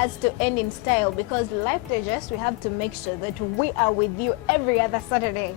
has to end in style, because Life Digest, we have to make sure that we are with you every other Saturday.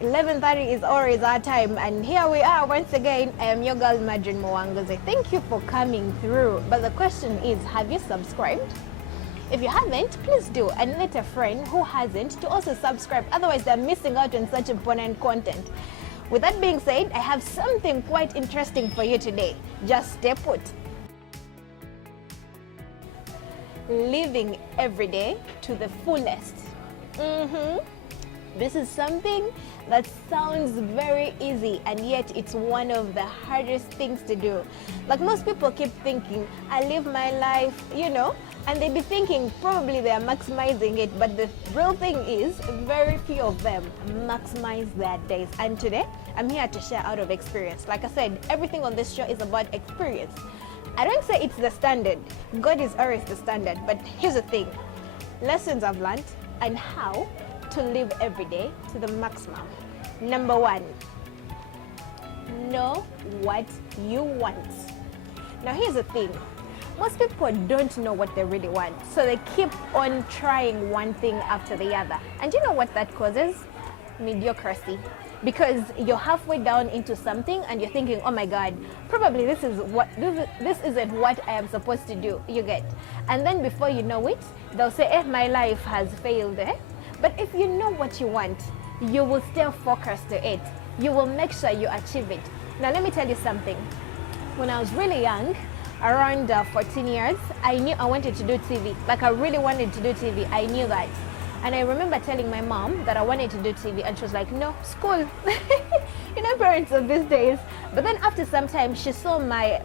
11:30 is always our time, and here we are once again. I am your girl Madrin Mwangoze. Thank you for coming through. But the question is, have you subscribed? If you haven't, please do, and let a friend who hasn't to also subscribe. Otherwise, they're missing out on such important content. With that being said, I have something quite interesting for you today. Just stay put. Living every day to the fullest. This is something that sounds very easy, and yet it's one of the hardest things to do. Like, most people keep thinking, I live my life, and they be thinking probably they are maximizing it, but the real thing is very few of them maximize their days. And today, I'm here to share out of experience. Like I said, everything on this show is about experience. I don't say it's the standard. God is always the standard, but here's the thing. Lessons I've learned and how to live every day to the maximum. Number one, know what you want. Now here's the thing. Most people don't know what they really want, so they keep on trying one thing after the other. And you know what that causes? Mediocrity. Because you're halfway down into something and you're thinking, oh my God, probably this isn't what I am supposed to do. You get. And then before you know it, they'll say, my life has failed. But if you know what you want, you will stay focused to it. You will make sure you achieve it. Now let me tell you something. When I was really young, around 14 years, I knew I wanted to do TV. Like, I really wanted to do TV. I knew that. And I remember telling my mom that I wanted to do TV, and she was like, no, school. Parents of these days. But then after some time, she saw my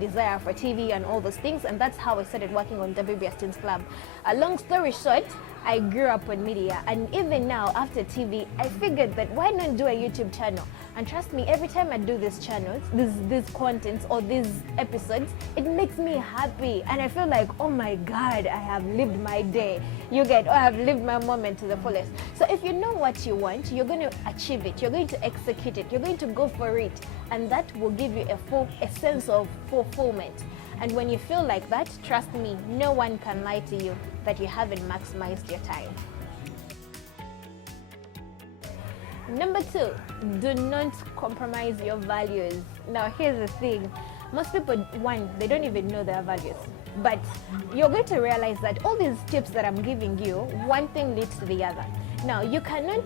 desire for TV and all those things, and that's how I started working on WBS Teens Club. A long story short, I grew up on media, and even now after TV, I figured that why not do a YouTube channel? And trust me, every time I do these channels, these contents or these episodes, it makes me happy, and I feel like, oh my God, I have lived my day. I have lived my moment to the fullest. So if you know what you want, you're going to achieve it. You're going to execute it. You're going to go for it, and that will give you a sense of fulfillment. And when you feel like that, trust me, no one can lie to you that you haven't maximized your time. Number two, do not compromise your values. Now here's the thing. Most people, they don't even know their values. But you're going to realize that all these tips that I'm giving you, one thing leads to the other. Now, you cannot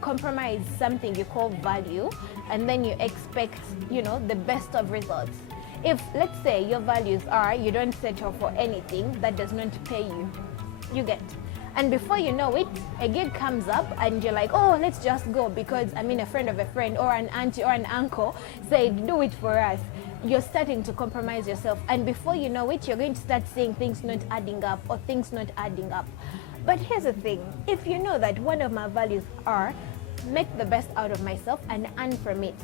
compromise something you call value and then you expect, the best of results. If, let's say, your values are you don't settle for anything that does not pay you, you get. And before you know it, a gig comes up and you're like, oh, let's just go because, a friend of a friend or an auntie or an uncle said, do it for us. You're starting to compromise yourself. And before you know it, you're going to start seeing things not adding up or things not adding up. But here's the thing. If you know that one of my values are make the best out of myself and earn from it,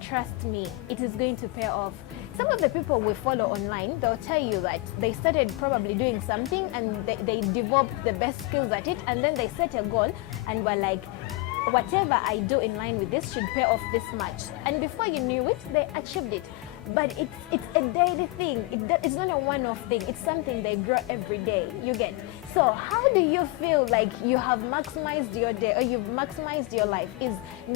trust me, it is going to pay off. Some of the people we follow online, they'll tell you that they started probably doing something and they developed the best skills at it, and then they set a goal and were like, whatever I do in line with this should pay off this much. And before you knew it, they achieved it. But it's a daily thing. It's not a one-off thing. It's something they grow every day. You get. So how do you feel like you have maximized your day or you've maximized your life?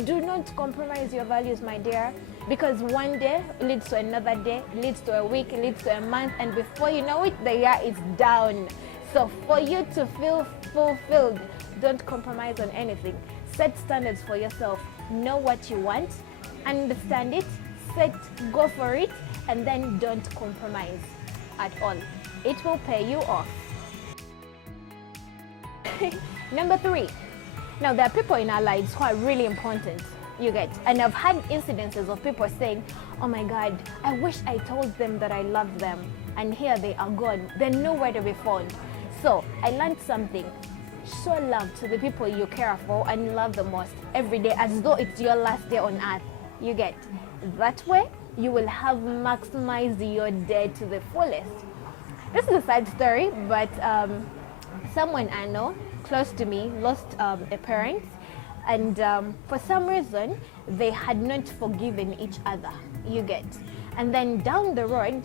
Do not compromise your values, my dear. Because one day leads to another day, leads to a week, leads to a month, and before you know it, the year is down. So for you to feel fulfilled, don't compromise on anything. Set standards for yourself. Know what you want, understand it, go for it, and then don't compromise at all. It will pay you off. Number three. Now, there are people in our lives who are really important. You get. And I've had incidences of people saying, oh my God, I wish I told them that I love them. And here they are gone. They're nowhere to be found. So I learned something. Show love to the people you care for and love the most every day as though it's your last day on earth. You get. That way, you will have maximized your day to the fullest. This is a side story, but someone I know close to me lost a parent, and for some reason they had not forgiven each other, you get. And then down the road,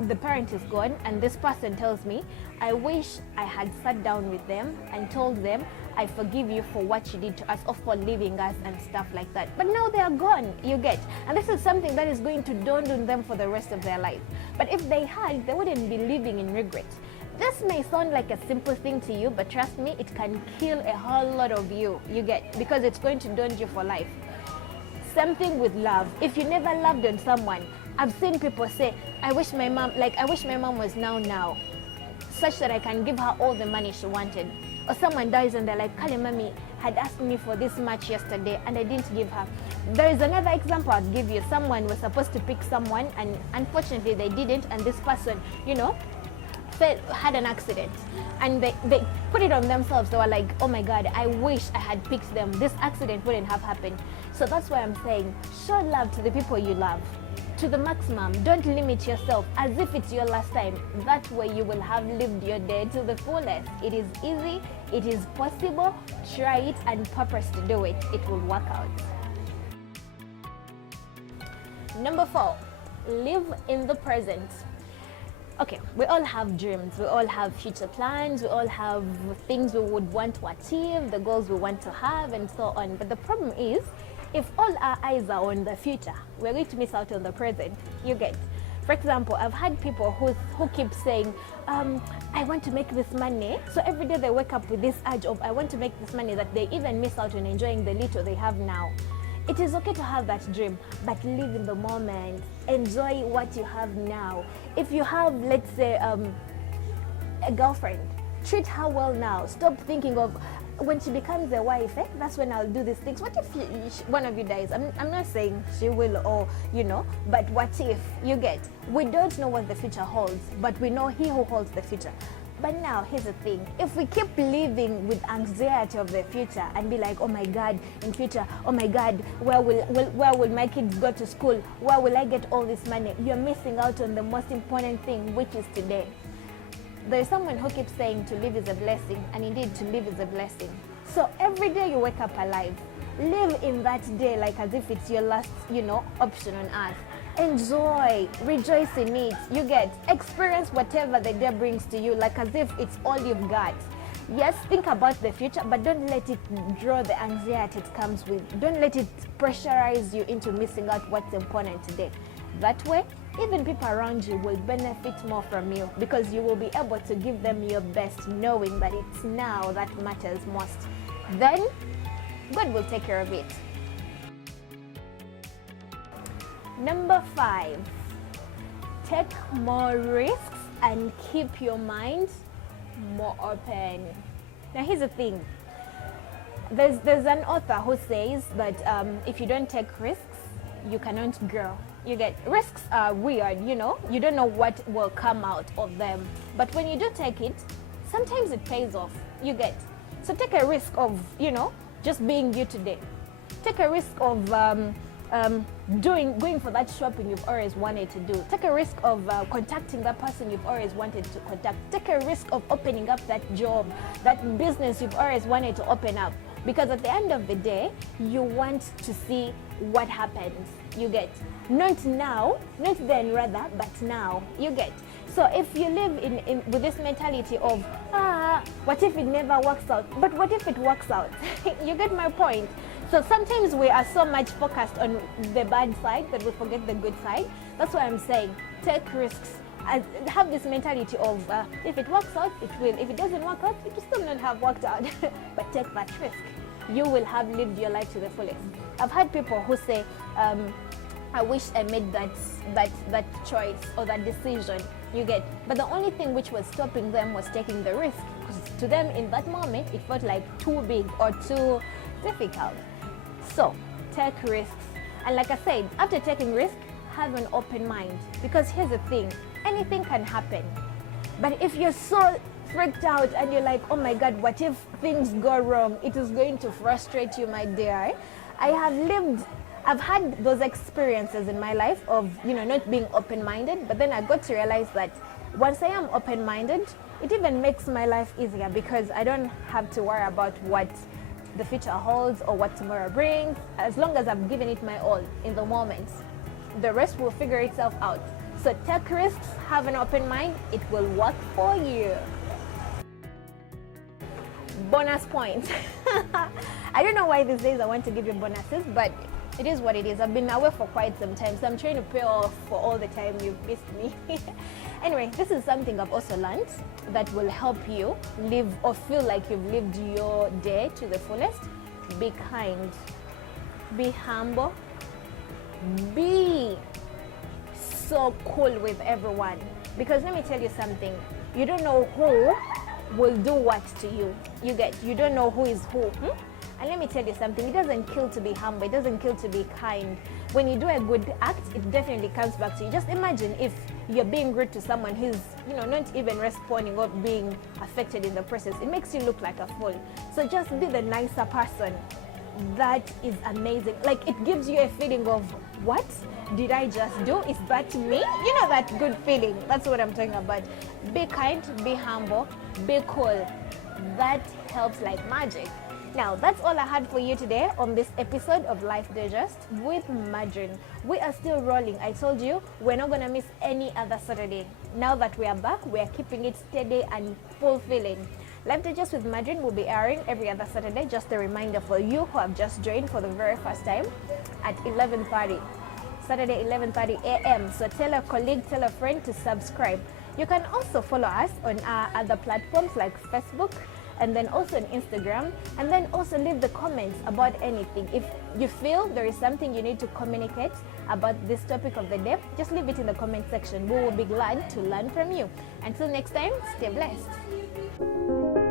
the parent is gone, and this person tells me, I wish I had sat down with them and told them, I forgive you for what you did to us, or for leaving us and stuff like that. But now they are gone, you get. And this is something that is going to dawn on them for the rest of their life. But if they had, they wouldn't be living in regret. This may sound like a simple thing to you, but trust me, it can kill a whole lot of you, you get, because it's going to daunt you for life. Same thing with love. If you never loved on someone, I've seen people say, I wish my mom was now, such that I can give her all the money she wanted. Or someone dies and they're like, Kale Mami had asked me for this much yesterday and I didn't give her. There is another example I'll give you. Someone was supposed to pick someone and unfortunately they didn't, and this person, had an accident, and they put it on themselves. They were like, oh my God, I wish I had picked them. This accident wouldn't have happened. So that's why I'm saying, show love to the people you love to the maximum. Don't limit yourself as if it's your last time. That way you will have lived your day to the fullest. It is easy, it is possible. Try it and purpose to do it. It will work out. Number 4, live in the present. Okay, we all have dreams, we all have future plans, we all have things we would want to achieve, the goals we want to have, and so on. But the problem is, if all our eyes are on the future, we're going to miss out on the present, you get. For example, I've had people who keep saying, I want to make this money. So every day they wake up with this urge of, I want to make this money, that they even miss out on enjoying the little they have now. It is okay to have that dream, but live in the moment. Enjoy what you have now. If you have, let's say, a girlfriend, treat her well now. Stop thinking of, when she becomes a wife, that's when I'll do these things. What if one of you dies? I'm not saying she will, or, but what if, you get? We don't know what the future holds, but we know He who holds the future. But now, here's the thing. If we keep living with anxiety of the future and be like, oh my God, in future, oh my God, where will my kids go to school? Where will I get all this money? You're missing out on the most important thing, which is today. There's someone who keeps saying to live is a blessing, and indeed to live is a blessing. So every day you wake up alive, live in that day like as if it's your last, option on earth. Enjoy, rejoice in it, you get. Experience whatever the day brings to you like as if it's all you've got. Yes, think about the future, but don't let it draw the anxiety it comes with. Don't let it pressurize you into missing out what's important today. That way, even people around you will benefit more from you, because you will be able to give them your best, knowing that it's now that matters most. Then, God will take care of it. Number 5, take more risks and keep your mind more open. Now here's the thing. There's an author who says that if you don't take risks, you cannot grow. You get, risks are weird, you don't know what will come out of them. But when you do take it, sometimes it pays off, you get. So take a risk of, just being you today. Take a risk of going for that shopping you've always wanted to do. Take a risk of contacting that person you've always wanted to contact. Take a risk of opening up that job, that business you've always wanted to open up. Because at the end of the day, you want to see what happens, you get. Not now, not then rather, but now, you get. So if you live in with this mentality of, what if it never works out? But what if it works out? You get my point? So sometimes we are so much focused on the bad side that we forget the good side. That's why I'm saying, take risks. Have this mentality of, if it works out, it will. If it doesn't work out, it will still not have worked out. But take that risk. You will have lived your life to the fullest. I've had people who say, I wish I made that choice or that decision, you get. But the only thing which was stopping them was taking the risk. Because to them in that moment, it felt like too big or too difficult. So, take risks. And like I said, after taking risk, have an open mind. Because here's the thing, anything can happen. But if you're so freaked out and you're like, oh my God, what if things go wrong? It is going to frustrate you, my dear. I've had those experiences in my life of, not being open-minded, but then I got to realize that once I am open-minded, it even makes my life easier, because I don't have to worry about what the future holds or what tomorrow brings, as long as I'm giving it my all in the moment, the rest will figure itself out. So take risks, have an open mind, it will work for you. Bonus point. I don't know why these days I want to give you bonuses, but it is what it is. I've been away for quite some time, so I'm trying to pay off for all the time you've missed me. Anyway, this is something I've also learned that will help you live or feel like you've lived your day to the fullest. Be kind, be humble, be so cool with everyone. Because let me tell you something, you don't know who will do what to you. You don't know who is who. And let me tell you something, it doesn't kill to be humble, it doesn't kill to be kind. When you do a good act, it definitely comes back to you. Just imagine if you're being rude to someone who's, not even responding or being affected in the process. It makes you look like a fool. So just be the nicer person. That is amazing. Like, it gives you a feeling of, what did I just do? Is that me? You know, that good feeling. That's what I'm talking about. Be kind, be humble, be cool. That helps like magic. Now, that's all I had for you today on this episode of Life Digest with Madryn. We are still rolling. I told you, we're not going to miss any other Saturday. Now that we are back, we are keeping it steady and fulfilling. Life Digest with Madryn will be airing every other Saturday. Just a reminder for you who have just joined for the very first time at 11:30. Saturday, 11:30 a.m. So tell a colleague, tell a friend to subscribe. You can also follow us on our other platforms like Facebook, and then also on Instagram, and then also leave the comments about anything. If you feel there is something you need to communicate about this topic of the day, just leave it in the comment section. We will be glad to learn from you. Until next time, stay blessed.